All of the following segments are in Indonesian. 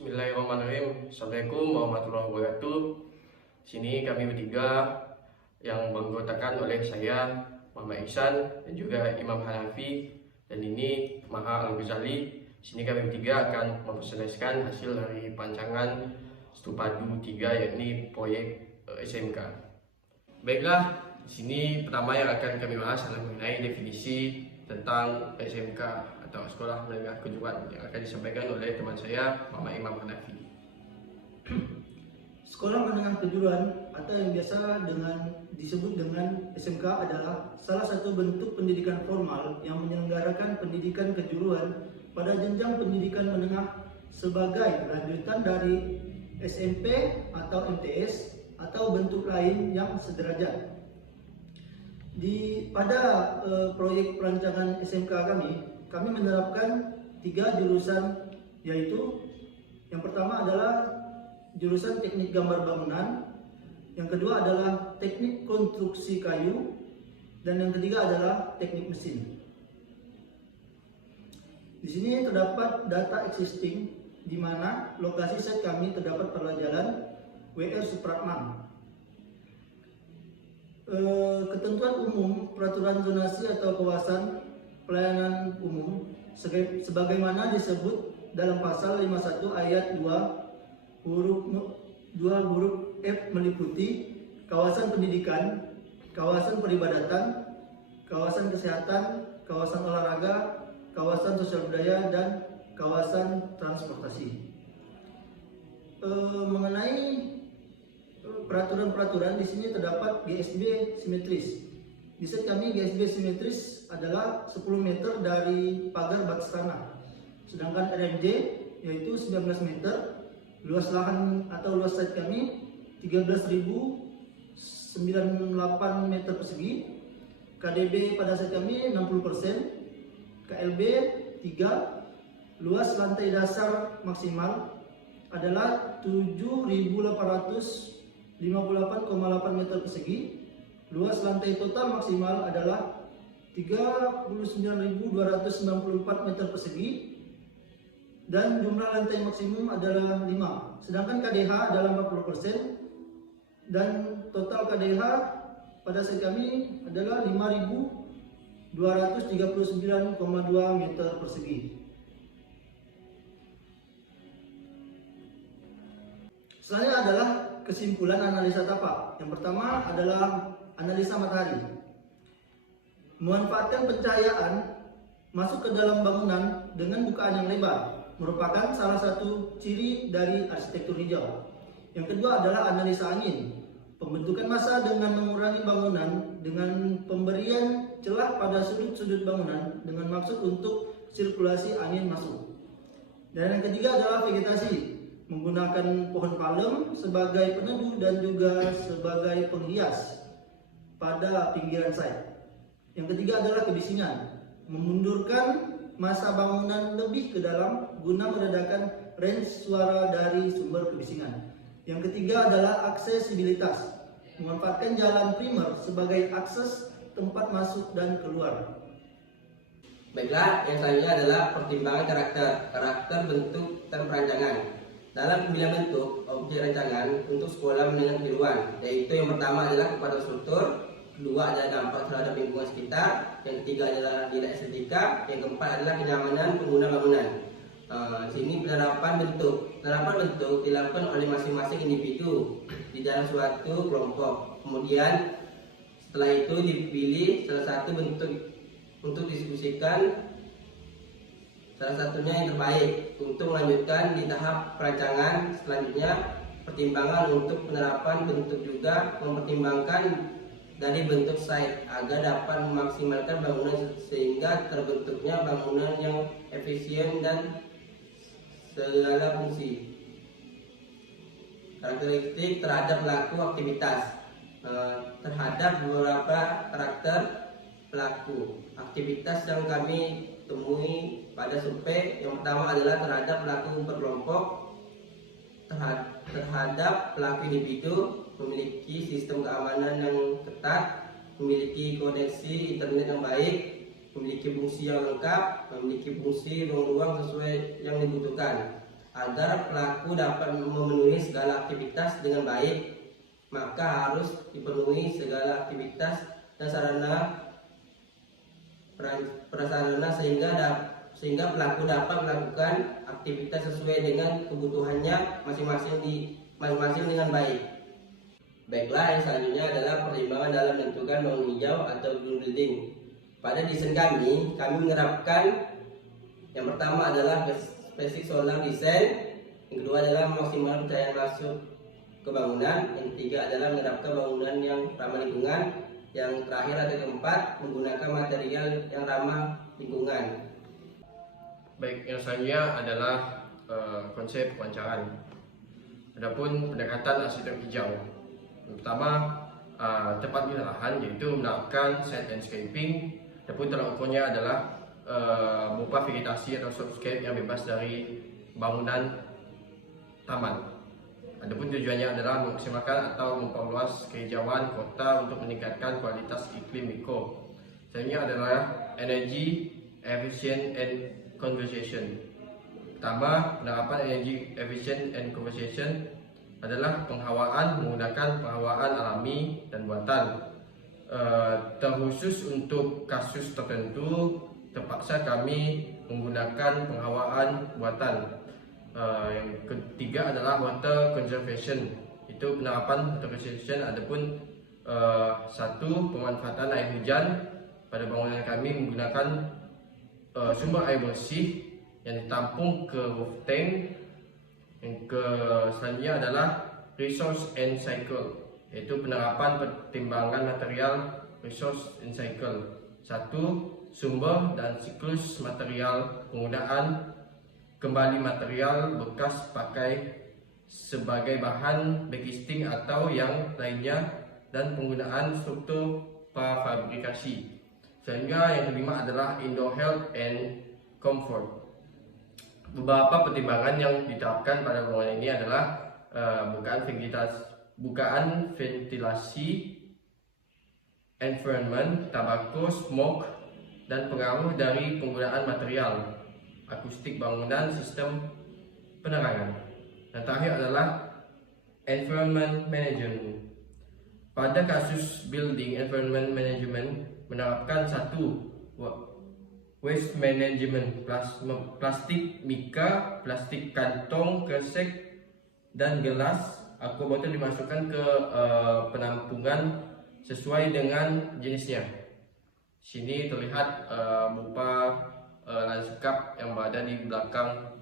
Bismillahirrahmanirrahim. Assalamualaikum warahmatullahi wabarakatuh. Sini kami bertiga yang beranggotakan oleh saya, Muhammad Ihsan, dan juga Imam Hanafi, dan ini Maha Al-Ghazali. Sini kami bertiga akan mempresentasikan hasil dari pancangan Stupadu 3, yakni proyek SMK. Baiklah, di sini pertama yang akan kami bahas adalah mengenai definisi tentang SMK atau Sekolah Menengah Kejuruan yang akan disampaikan oleh teman saya, Muhammad Imam Hanafi. Sekolah Menengah Kejuruan atau yang biasa disebut dengan SMK adalah salah satu bentuk pendidikan formal yang menyelenggarakan pendidikan kejuruan pada jenjang pendidikan menengah sebagai lanjutan dari SMP atau MTS atau bentuk lain yang sederajat. Pada proyek perancangan SMK kami menerapkan 3 jurusan, yaitu yang pertama adalah jurusan teknik gambar bangunan, yang kedua adalah teknik konstruksi kayu, dan yang ketiga adalah teknik mesin. Di sini terdapat data existing di mana lokasi site kami terdapat pada Jalan WR Supratman. Ketentuan umum peraturan zonasi atau kawasan pelayanan umum sebagaimana disebut dalam pasal 51 ayat 2 huruf F meliputi kawasan pendidikan, kawasan peribadatan, kawasan kesehatan, kawasan olahraga, kawasan sosial budaya, dan kawasan transportasi. Mengenai peraturan-peraturan, di sini terdapat GSB simetris. Di set kami GSB simetris adalah 10 meter dari pagar batas tanah. Sedangkan RMJ yaitu 19 meter. Luas lahan atau luas site kami 13.098 meter persegi. KDB pada site kami 60%. KLB 3. Luas lantai dasar maksimal adalah 7.858,8 meter persegi. Luas lantai total maksimal adalah 39.294 meter persegi. Dan jumlah lantai maksimum adalah 5. Sedangkan KDH adalah 40%. Dan total KDH pada site kami adalah 5.239,2 meter persegi. Selanjutnya adalah kesimpulan analisa tapak. Yang pertama adalah analisa matahari. Memanfaatkan pencahayaan masuk ke dalam bangunan dengan bukaan yang lebar merupakan salah satu ciri dari arsitektur hijau. Yang kedua adalah analisa angin. Pembentukan massa dengan mengurangi bangunan dengan pemberian celah pada sudut-sudut bangunan dengan maksud untuk sirkulasi angin masuk. Dan yang ketiga adalah vegetasi. Menggunakan pohon palem sebagai peneduh dan juga sebagai penghias pada pinggiran site. Yang ketiga adalah kebisingan. Memundurkan massa bangunan lebih ke dalam guna meredakan range suara dari sumber kebisingan. Yang ketiga adalah aksesibilitas. Memanfaatkan jalan primer sebagai akses tempat masuk dan keluar. Baiklah, yang selanjutnya adalah pertimbangan karakter bentuk dan perancangan. Dalam pemilihan bentuk objek rancangan untuk sekolah menengah kejuruan, yaitu yang pertama adalah kepada struktur, kedua adalah dampak terhadap lingkungan sekitar, yang ketiga adalah nilai estetika, yang keempat adalah kenyamanan pengguna bangunan. Sini penerapan bentuk dilakukan oleh masing-masing individu di dalam suatu kelompok. Kemudian setelah itu dipilih salah satu bentuk untuk diskusikan, salah satunya yang terbaik untuk melanjutkan di tahap perancangan. Selanjutnya pertimbangan untuk penerapan bentuk juga mempertimbangkan dari bentuk site agar dapat memaksimalkan bangunan sehingga terbentuknya bangunan yang efisien dan segala fungsi. Karakteristik terhadap pelaku aktivitas. Terhadap beberapa karakter pelaku aktivitas yang kami temui pada survei, yang pertama adalah terhadap pelaku berkelompok. Terhadap pelaku individu memiliki sistem keamanan yang ketat, memiliki koneksi internet yang baik, memiliki fungsi yang lengkap, memiliki fungsi ruang-ruang sesuai yang dibutuhkan. Agar pelaku dapat memenuhi segala aktivitas dengan baik, maka harus dipenuhi segala aktivitas dan prasarana sehingga pelaku dapat melakukan aktivitas sesuai dengan kebutuhannya masing-masing dengan baik. Baiklah, yang selanjutnya adalah pertimbangan dalam menentukan bangun hijau atau green building. Pada desain kami menerapkan yang pertama adalah basic solar design, yang kedua adalah maksimal cahaya masuk ke bangunan, yang ketiga adalah menerapkan bangunan yang ramah lingkungan, yang terakhir atau keempat menggunakan material yang ramah lingkungan. Baik, yang selanjutnya adalah konsep perancangan. Adapun pendekatan arsitek hijau. Yang pertama, tepat guna lahan, yaitu menerapkan site landscaping. Adapun tolak ukurnya adalah berupa vegetasi atau soundscape yang bebas dari bangunan taman. Adapun tujuannya adalah memaksimalkan atau memperluas kehijauan kota untuk meningkatkan kualitas iklim mikro. Selanjutnya adalah energy efficient and conservation. Pertama, penerapan energy efficient and conservation adalah penghawaan menggunakan penghawaan alami dan buatan. Terkhusus untuk kasus tertentu, terpaksa kami menggunakan penghawaan buatan. Yang ketiga adalah water conservation. Itu penerapan water conservation adapun satu, pemanfaatan air hujan. Pada bangunan kami menggunakan sumber air bersih yang ditampung ke roof tank. Yang selanjutnya adalah resource and cycle, yaitu penerapan pertimbangan material resource and cycle. Satu, sumber dan siklus material, penggunaan kembali material bekas pakai sebagai bahan backcasting atau yang lainnya, dan penggunaan struktur prafabrikasi. Sehingga yang kelima adalah indoor health and comfort. Beberapa pertimbangan yang diterapkan pada bangunan ini adalah bukaan ventilasi, environment, tabako, smoke, dan pengaruh dari penggunaan material, akustik bangunan, sistem penerangan. Dan terakhir adalah environment management. Pada kasus building environment management menerapkan satu, waste management, plastik mika, plastik kantong, kresek, dan gelas aqua botol dimasukkan ke penampungan sesuai dengan jenisnya. Sini terlihat berupa lanskap yang berada di belakang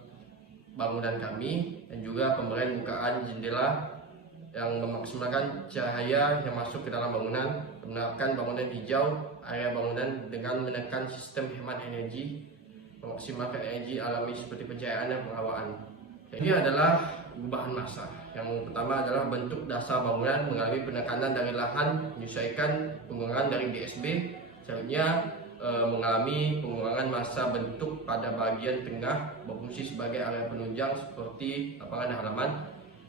bangunan kami, dan juga pemberian bukaan jendela yang memaksimalkan cahaya yang masuk ke dalam bangunan, menerapkan bangunan hijau, area bangunan dengan menekan sistem hemat energi, memaksimalkan energi alami seperti pencahayaan dan penghawaan. Ini adalah perubahan massa. Yang pertama adalah bentuk dasar bangunan mengalami penekanan dari lahan, menyesuaikan pengurangan dari DSB. Selanjutnya mengalami pengurangan massa bentuk pada bagian tengah, berfungsi sebagai area penunjang seperti lapangan halaman.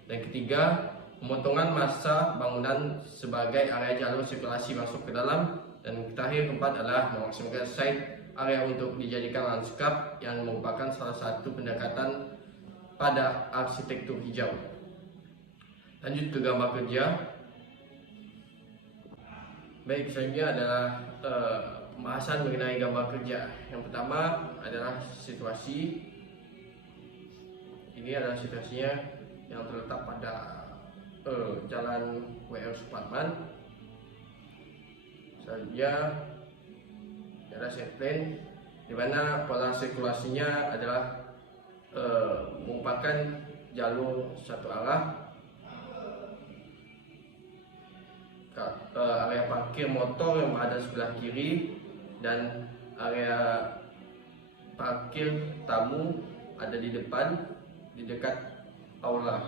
Dan ketiga, pemotongan massa bangunan sebagai area jalur sirkulasi masuk ke dalam. Dan terakhir, keempat adalah memaksimalkan site area untuk dijadikan lanskap, yang merupakan salah satu pendekatan pada arsitektur hijau. Lanjut ke gambar kerja. Baik, selanjutnya adalah pembahasan mengenai gambar kerja. Yang pertama adalah situasi. Ini adalah situasinya yang terletak pada Jalan WR Supratman. Selanjutnya adalah set plan, di mana pola sirkulasinya adalah merupakan jalur satu arah. Area parkir motor yang berada sebelah kiri, dan area parkir tamu ada di depan, di dekat aula.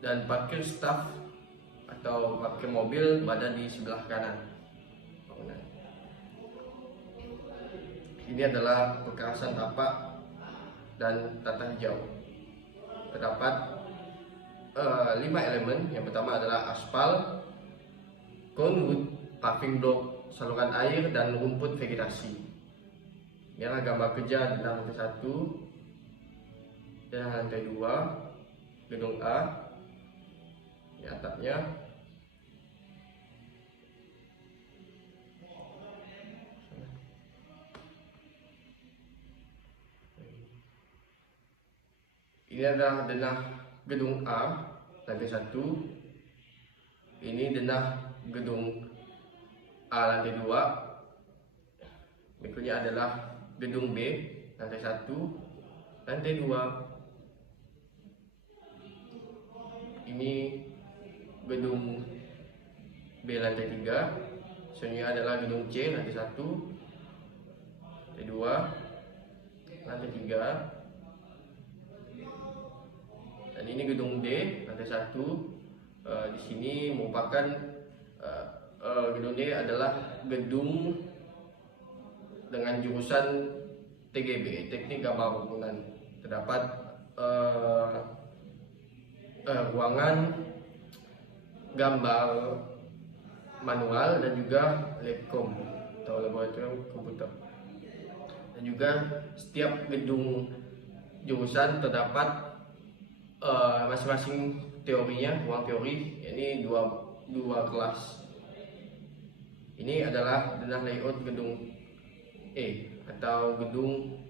Dan parkir staff atau parkir mobil berada di sebelah kanan bangunan. Ini adalah perkerasan tapak dan tata hijau. Terdapat 5 elemen. Yang pertama adalah aspal, conwood, paving block, saluran air, dan rumput vegetasi. Inilah gambar kerja di lantai 1. denah lantai 2 gedung A, ini atapnya. Ini adalah denah gedung A lantai 1. Ini denah gedung A lantai 2. Berikutnya adalah gedung B lantai 1, lantai 2. Ini gedung B lantai 3. Selanjutnya adalah gedung C lantai 1, lantai 2, lantai 3. Dan ini gedung D lantai 1. Di sini merupakan gedung D adalah gedung dengan jurusan TGB, Teknik Gambar Bangunan. Terdapat ruangan gambar manual dan juga labcom atau laboratorium komputer. Dan juga setiap gedung jurusan terdapat masing-masing teorinya, ruang teori, ini dua kelas. Ini adalah denah layout gedung E atau gedung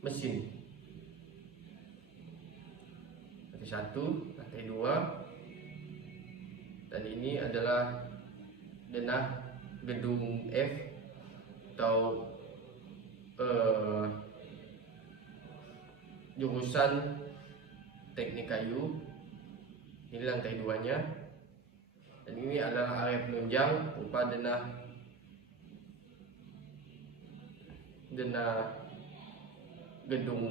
mesin. Lantai 1, lantai 2. Dan ini adalah denah gedung F atau jurusan teknik kayu. Ini lantai 2-nya. Dan ini adalah area penunjang berupa denah gedung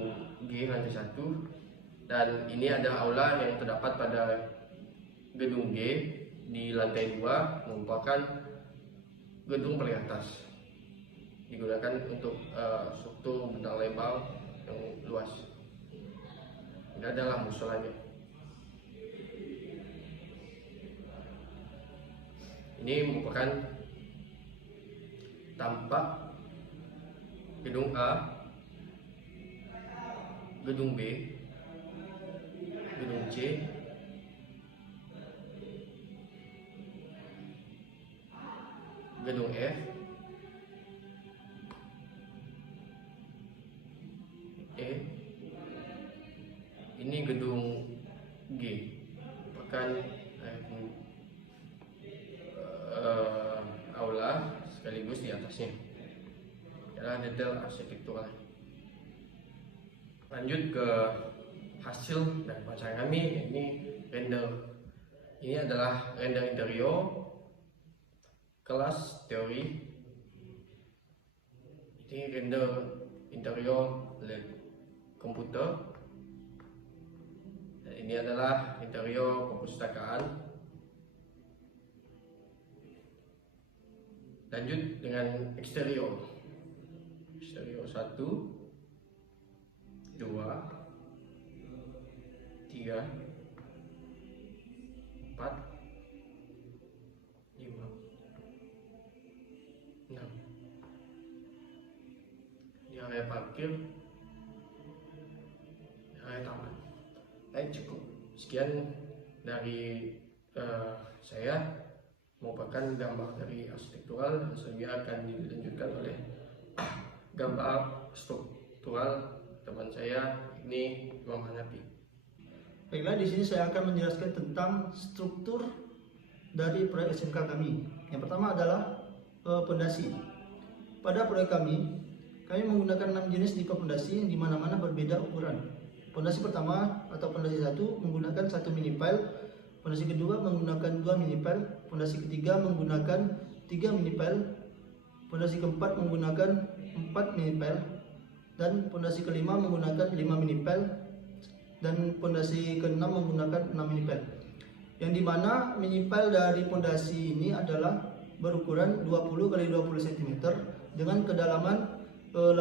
G lantai 1. Dan ini adalah aula yang terdapat pada gedung G di lantai 2, merupakan gedung paling atas. Digunakan untuk struktur bentang lebar yang luas. Ini adalah musolanya. Ini merupakan tampak gedung A, gedung B, gedung C, gedung F, E. Ini gedung G, merupakan aula sekaligus di atasnya adalah detail arsitektural. Lanjut ke hasil dan bacaan kami, ini render. Ini adalah render interior kelas teori. Ini render interior lab komputer. Dan ini adalah interior perpustakaan. Lanjut dengan eksterior. Eksterior 1, 2, 3, 4, 5, 6. Ini area parkir, area taman. Cukup. Sekian dari saya, merupakan gambar dari arsitektural, dan selanjutnya akan dilanjutkan oleh gambar struktural teman saya, ini Imam Hanafi. Baiklah, di sini saya akan menjelaskan tentang struktur dari proyek SMK kami. Yang pertama adalah pondasi. Pada proyek kami menggunakan 6 jenis tipe pondasi di mana-mana berbeda ukuran. Pondasi pertama atau pondasi 1 menggunakan 1 minipile, pondasi kedua menggunakan 2 minipile, pondasi ketiga menggunakan 3 minipile, pondasi keempat menggunakan 4 minipile, dan pondasi kelima menggunakan 5 minipile, dan pondasi keenam menggunakan 6 minipile. Yang dimana minipile dari pondasi ini adalah berukuran 20 x 20 cm dengan kedalaman 18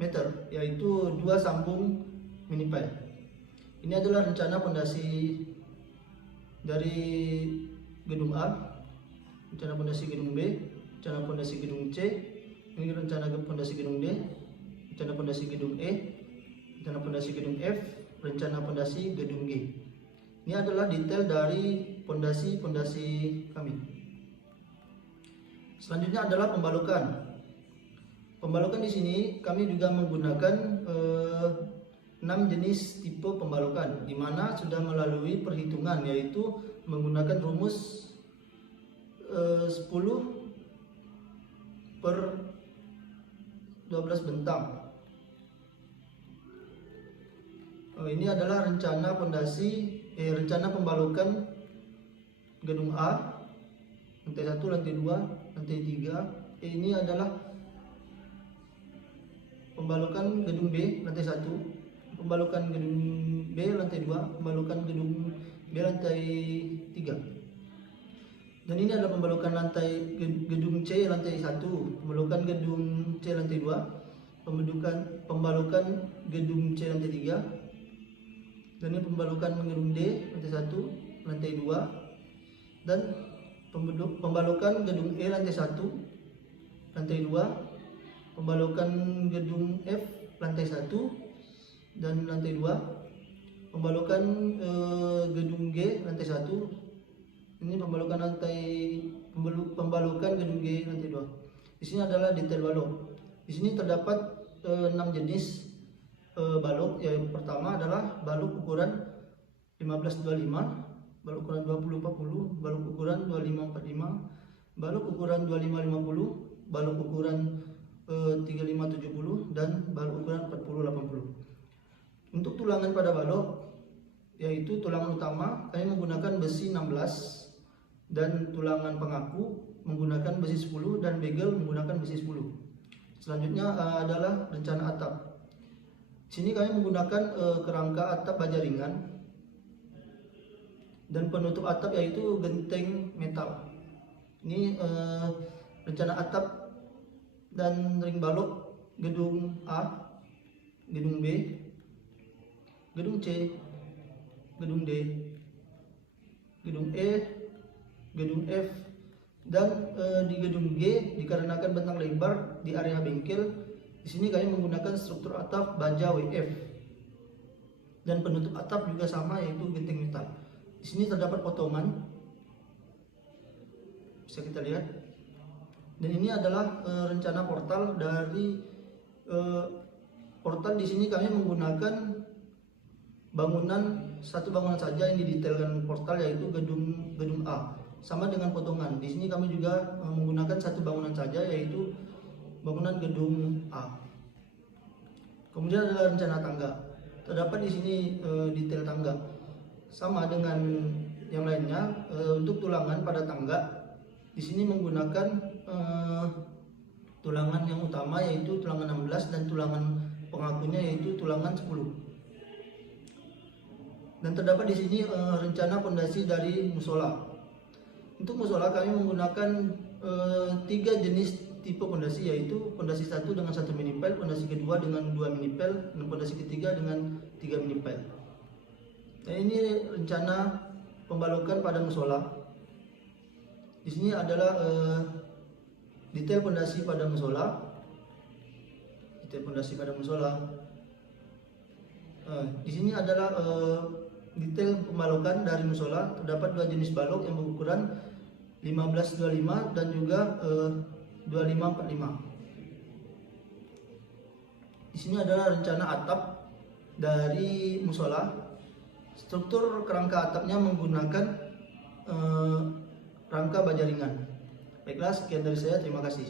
meter, yaitu 2 sambung minipile. Ini adalah rencana pondasi dari gedung A, rencana pondasi gedung B, rencana pondasi gedung C, ini rencana pondasi gedung D, rencana pondasi gedung E, rencana pondasi gedung F, rencana pondasi gedung G. Ini adalah detail dari pondasi kami. Selanjutnya adalah pembalukan. Pembalukan di sini kami juga menggunakan 6 jenis tipe pembalukan, di mana sudah melalui perhitungan, yaitu menggunakan rumus 10 per 12 bentang. Ini adalah rencana pembalukan gedung A, lantai 1, lantai 2, lantai 3. Ini adalah pembalukan gedung B lantai 1, pembalukan gedung B lantai 2, pembalukan gedung B lantai 3. Dan ini adalah pembalukan lantai gedung C lantai 1, pembalukan gedung C lantai 2, pembalukan gedung C lantai 3. Dan ini pembalukan gedung D lantai 1, lantai 2, dan pembalukan gedung E lantai 1, lantai 2, pembalukan gedung F lantai 1 dan lantai 2, pembalukan gedung G lantai 1. Ini pembalukan gedung G lantai 2. Di sini adalah detail balok. Di sini terdapat 6 jenis balok. Yang pertama adalah balok ukuran 15-25, balok ukuran 20-40, balok ukuran 25-45, balok ukuran 25-50, balok ukuran 35-70, dan balok ukuran 40-80. Untuk tulangan pada balok, yaitu tulangan utama kami menggunakan besi 16, dan tulangan pengaku menggunakan besi 10, dan begel menggunakan besi 10. Selanjutnya adalah rencana atap. Di sini kami menggunakan kerangka atap baja ringan dan penutup atap yaitu genteng metal. Ini rencana atap dan ring balok gedung A, gedung B, gedung C, gedung D, gedung E, gedung F, dan di gedung G dikarenakan bentang lebar di area bengkel. Di sini kami menggunakan struktur atap baja WF, dan penutup atap juga sama yaitu genteng metal. Di sini terdapat potongan, bisa kita lihat. Dan ini adalah rencana portal dari portal. Di sini kami menggunakan satu bangunan saja yang didetailkan portal, yaitu gedung A, sama dengan potongan. Di sini kami juga menggunakan satu bangunan saja, yaitu bangunan gedung A. Kemudian adalah rencana tangga. Terdapat di sini detail tangga, sama dengan yang lainnya. Untuk tulangan pada tangga, di sini menggunakan tulangan yang utama yaitu tulangan 16, dan tulangan pengakunya yaitu tulangan 10. Dan terdapat di sini rencana pondasi dari musola. Untuk musola kami menggunakan 3 jenis tipe pondasi, yaitu pondasi 1 dengan 1 minipel, pondasi kedua dengan 2 minipel, dan pondasi ketiga dengan 3 minipel. Nah, ini rencana pembalukan pada musola. Di sini adalah detail pondasi pada musola. Di sini adalah detail pembalukan dari musola. Terdapat 2 jenis balok yang berukuran 15-25 dan juga 25-45. Di sini adalah rencana atap dari musola. Struktur kerangka atapnya menggunakan rangka baja ringan. Baiklah, sekian dari saya. Terima kasih.